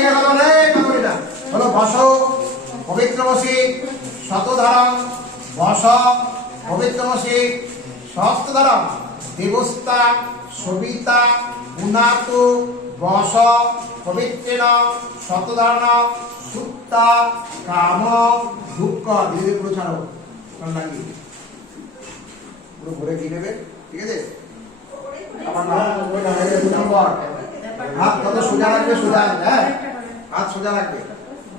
না হলো বস পবিত্রমসি শতধারম বস দেবস্তা সবিতা উনাত বস পবিত্রেণ শতধারণ সুত্তা কাম দুঃখ ধীরে ধীরে পুরো ছাড়ো কান লাগিয়ে পুরো ভরে দিয়ে নেবে ঠিক আছে আমার নাম এটা হাত কত সোজা রাখবে সোজা হ্যাঁ হাত সোজা রাখবে।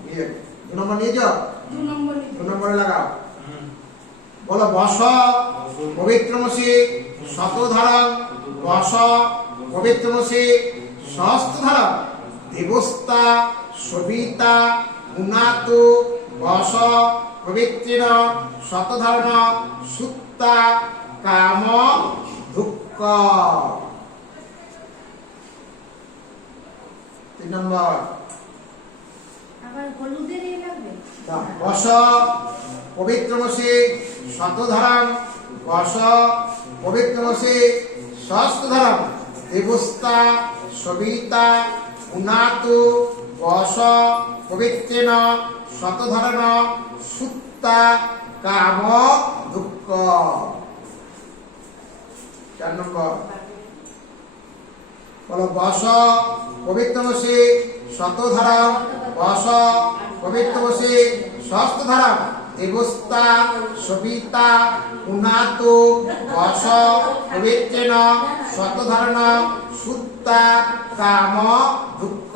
ইয়ে দু নম্বর নিয়ে যাও। দু নম্বরে লাগাও। বলো বস পবিত্রমসি শতধারম বস পবিত্র পবিত্রমসি সহস্রধারম দেবস্তা সবিতা উনাত। বস পবিত্রেণ শতধর্ম সুত্তা কাম দুঃখ। তিন নম্বর আবার হলুদের ইয়ে লাগবে বস পবিত্রমসি শতধারম বস পবিত্রমসি সহস্রধারম দেবস্তা সবিতা, উনাত বস পবিত্রেণ শতধরণ সুত্তা কাম, দুঃখ। চার নম্বর। বলো বস পবিত্রমসি শতধারম বস পবিত্রমসি সহস্রধারম দেবস্তা সবিতা, উনাত বস পবিত্রেণ শতধারণ সুত্তা, কাম, দুঃখ।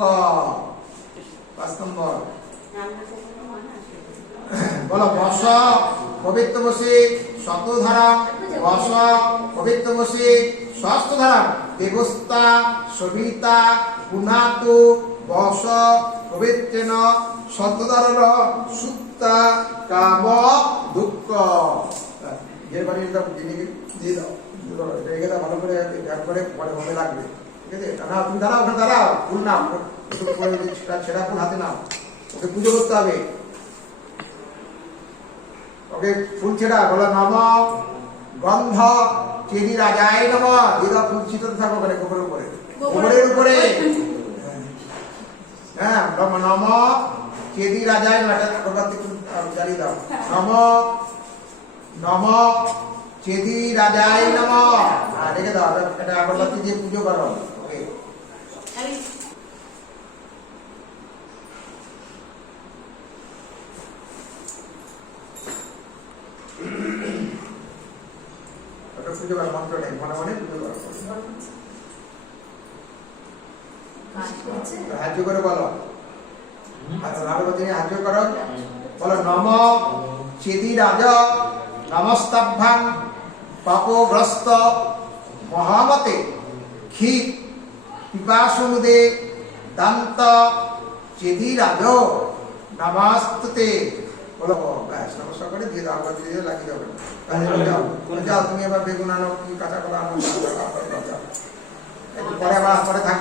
পাঁচ নম্বর। বলো বস পবিত্রমসি শতধারম বস পবিত্রমসি সহস্রধারম দেবস্তা সবিতা পুনাত বস পবিত্রেণ শতধারণ সুত্তা কাম দুঃখ। যে বাড়ি এটা দিয়ে দাও দিয়ে দাও। এটা রেখে দাও ভালো করে ধ্যান করে পরে মনে রাখবে। ঠিক আছে? না তুমি দাঁড়াও ওখানে দাঁড়াও ফুল নাও ছেঁড়া ছেঁড়া ফুল হাতে নাও ওকে পুজো করতে হবে। ওকে ফুল ছেড়া বলো নম গন্ধ চেরি রাজায় নম দিদা ফুল ছিটাতে থাকো ওখানে গোবরের উপরে। গোবরের উপরে। হ্যাঁ নম। নম চেদি রাজায় আগরবাতি একটু জ্বালিয়ে দাও। নম নম। চেদি রাজায় নম। হ্যাঁ রেখে দাও এটা আগরবাতি দিয়ে পুজো করো। ওকে। ওটা পুজো করো, মন্ত্র নেই, মনে মনে পুজো করো। সাহায্য করে বলো। আচ্ছা ভাগবতী সাহায্য করো। বলো নম চেদি রাজ নমস্তাভ্যাং পাপগ্রস্ত মহামতে ক্ষিত পিপাসুদে দন্ত চেদি রাজ নমস্তুতে। বলো ব্যাস নমস্কার করে দিয়ে দাও আবার দিয়ে লাগিয়ে যাবে যাও তুমি এবার বেগুন আনো কি কাঁচা কলা আনো পরে আবার পরে থাক।